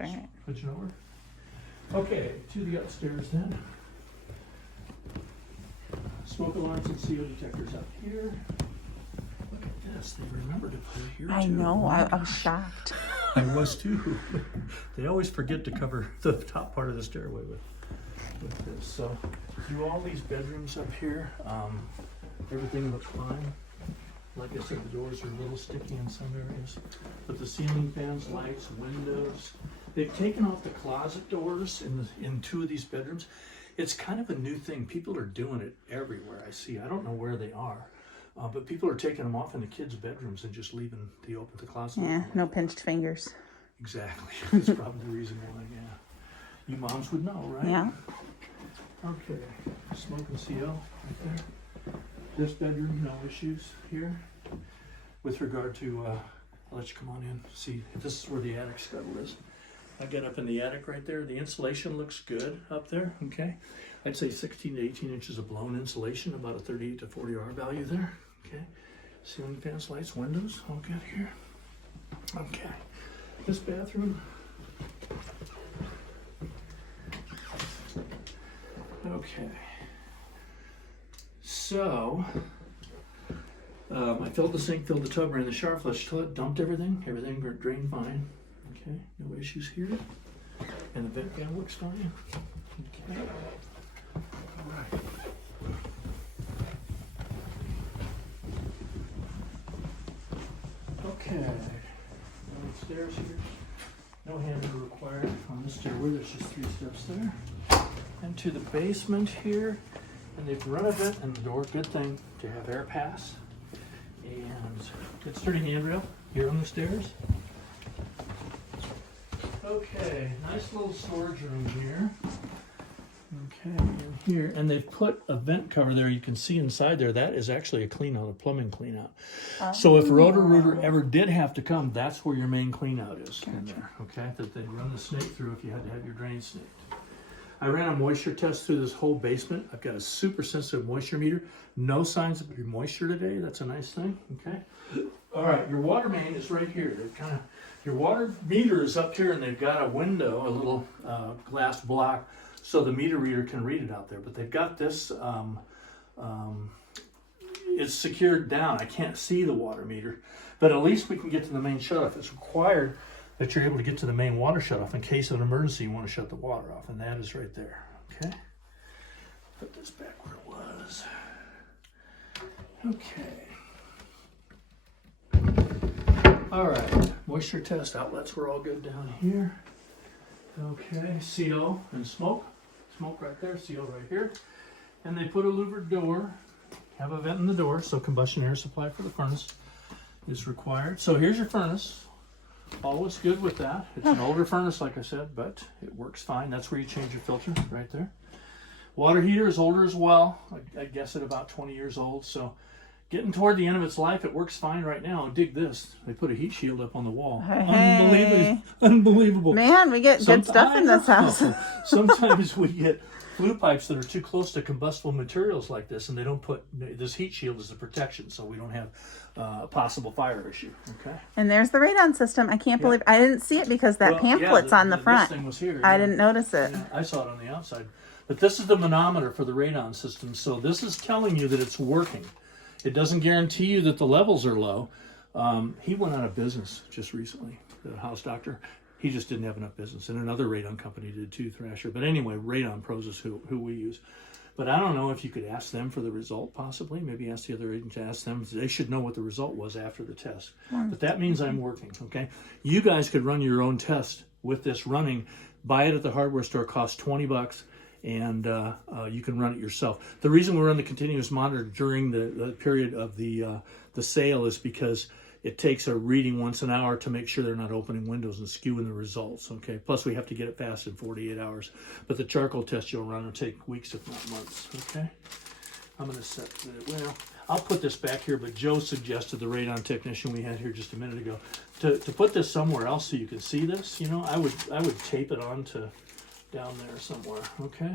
Right. Switching over. Okay, to the upstairs then. Smoke alarms and CO detectors up here. Look at this, they remembered to put it here too. I know, Oh my I was gosh. shocked. I was too. They always forget to cover the top part of the stairway with this. So, do all these bedrooms up here, everything looks fine. Like I said, the doors are a little sticky in some areas. But the ceiling fans, lights, windows. They've taken off the closet doors in two of these bedrooms. It's kind of a new thing. People are doing it everywhere I see. I don't know where they are. But people are taking them off in the kids' bedrooms and just leaving the closet. Yeah, open. no pinched fingers. Exactly. That's probably the reason why, yeah. You moms would know, right? Yeah. Okay. Smoke and CO right there. This bedroom, no issues here. With regard to, I'll let you come on in. See, this is where the attic scuttle is. I get up in the attic right there. The insulation looks good up there, okay? I'd say 16 to 18 inches of blown insulation, about a 38 to 40 R value there, okay? Ceiling fans, lights, windows, all good here. Okay. This bathroom. Okay. So, I filled the sink, filled the tub, ran the shower, flushed the toilet, dumped everything. Everything drained fine. Okay, no issues here. And the vent fan works fine. Okay. All right. Okay. Downstairs here. No handrail required on this stairway. There's just 3 steps there. And to the basement here. And they've run a vent in the door. Good thing to have air pass. And good sturdy handrail here on the stairs. Okay, nice little storage room here. Okay, in here, and they've put a vent cover there. You can see inside there, that is actually a clean out, a plumbing clean out. So if Roto-Rooter ever did have to come, that's where your main clean out is in there, okay? That they'd run the snake through if you had to have your drain snaked. I ran a moisture test through this whole basement. I've got a super sensitive moisture meter. No signs of moisture today. That's a nice thing, okay? All right, your water main is right here. They've kind of, your water meter is up here and they've got a window, a little glass block, so the meter reader can read it out there. But they've got this, it's secured down. I can't see the water meter, but at least we can get to the main shutoff. It's required that you're able to get to the main water shutoff in case of an emergency you want to shut the water off, and that is right there, okay? Put this back where it was. Okay. All right, moisture test outlets were all good down here. Okay, CO and smoke. Smoke right there, CO right here. And they put a louvered door, have a vent in the door, so combustion air supply for the furnace is required. So here's your furnace. All was good with that. It's an older furnace, like I said, but it works fine. That's where you change your filter, right there. Water heater is older as well. I guess at about 20 years old. So getting toward the end of its life, it works fine right now. Dig this. They put a heat shield up on the wall. Hey. Unbelievable. Man, we get good stuff in this house. Sometimes we get flue pipes that are too close to combustible materials like this, and they don't put, this heat shield as a protection, so we don't have a possible fire issue, okay? And there's the radon system. I can't believe I didn't see it because that pamphlet's on the front. This thing was here. I didn't notice it. Yeah, I saw it on the outside. But this is the manometer for the radon system, so this is telling you that it's working. It doesn't guarantee you that the levels are low. He went out of business just recently, the house doctor. He just didn't have enough business. And another radon company did too, Thrasher. But anyway, Radon Pros is who we use. But I don't know if you could ask them for the result, possibly. Maybe ask the other agent to ask them. They should know what the result was after the test. But that means I'm working, okay? You guys could run your own test with this running. Buy it at the hardware store. Costs $20. And you can run it yourself. The reason we run the continuous monitor during the period of the sale is because it takes a reading once an hour to make sure they're not opening windows and skewing the results, okay? Plus, we have to get it fast in 48 hours. But the charcoal test you'll run will take weeks, if not months, okay? I'm going to set the, well, I'll put this back here, but Joe suggested, the radon technician we had here just a minute ago, to put this somewhere else so you can see this, you know? I would tape it onto down there somewhere, okay?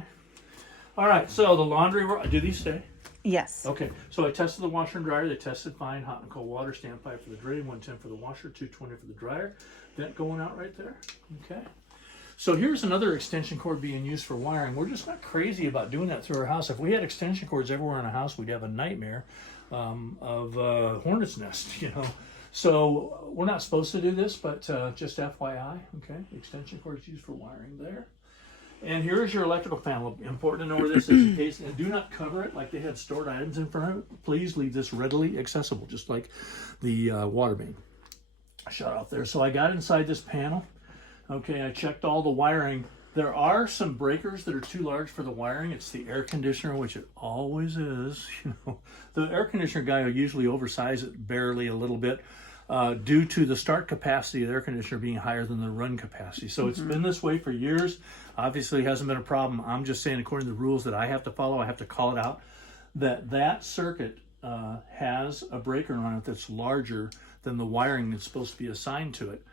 All right, so the laundry, do these stay? Yes. Okay, so I tested the washer and dryer. They tested fine. Hot and cold water, standpipe for the drain, 110 for the washer, 220 for the dryer. Vent going out right there, okay? So here's another extension cord being used for wiring. We're just not crazy about doing that through our house. If we had extension cords everywhere in a house, we'd have a nightmare of hornet's nest, you know. So we're not supposed to do this, but just FYI, okay? Extension cords used for wiring there. And here's your electrical panel. Important to know where this is in case, and do not cover it like they have stored items in front of it. Please leave this readily accessible, just like the water main shut off there. So I got inside this panel. Okay, I checked all the wiring. There are some breakers that are too large for the wiring. It's the air conditioner, which it always is. You know, the air conditioner guy will usually oversize it barely a little bit due to the start capacity of the air conditioner being higher than the run capacity. So it's been this way for years. Obviously, it hasn't been a problem. I'm just saying, according to the rules that I have to follow, I have to call it out, that circuit has a breaker on it that's larger than the wiring that's supposed to be assigned to it.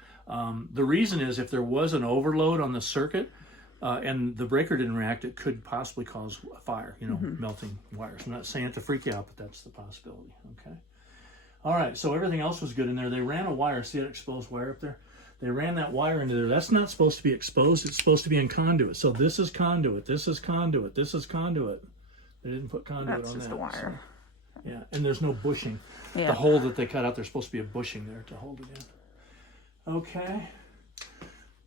The reason is if there was an overload on the circuit and the breaker didn't react, it could possibly cause a fire, you know, melting wires. I'm not saying it to freak you out, but that's the possibility, okay? All right, so everything else was good in there. They ran a wire. See that exposed wire up there? They ran that wire into there. That's not supposed to be exposed. It's supposed to be in conduit. So this is conduit. This is conduit. This is conduit. They didn't put conduit on that. That's just a wire. So, yeah, and there's no bushing. Yeah. The hole that they cut out, there's supposed to be a bushing there to hold it in. Okay.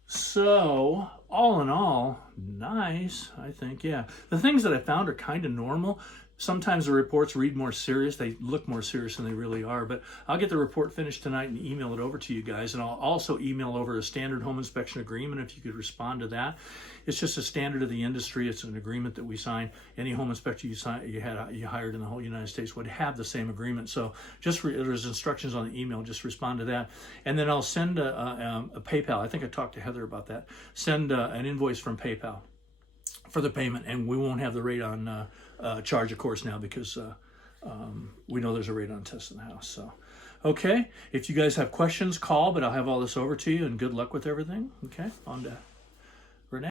So, all in all, nice, I think, yeah. The things that I found are kind of normal. Sometimes the reports read more serious. They look more serious than they really are. But I'll get the report finished tonight and email it over to you guys. And I'll also email over a standard home inspection agreement if you could respond to that. It's just a standard of the industry. It's an agreement that we sign. Any home inspector you hired in the whole United States would have the same agreement. So just there's instructions on the email. Just respond to that. And then I'll send a PayPal. I think I talked to Heather about that. Send an invoice from PayPal for the payment, and we won't have the radon charge, of course, now because we know there's a radon test in the house. So, okay, if you guys have questions, call, but I'll have all this over to you, and good luck with everything. Okay, on to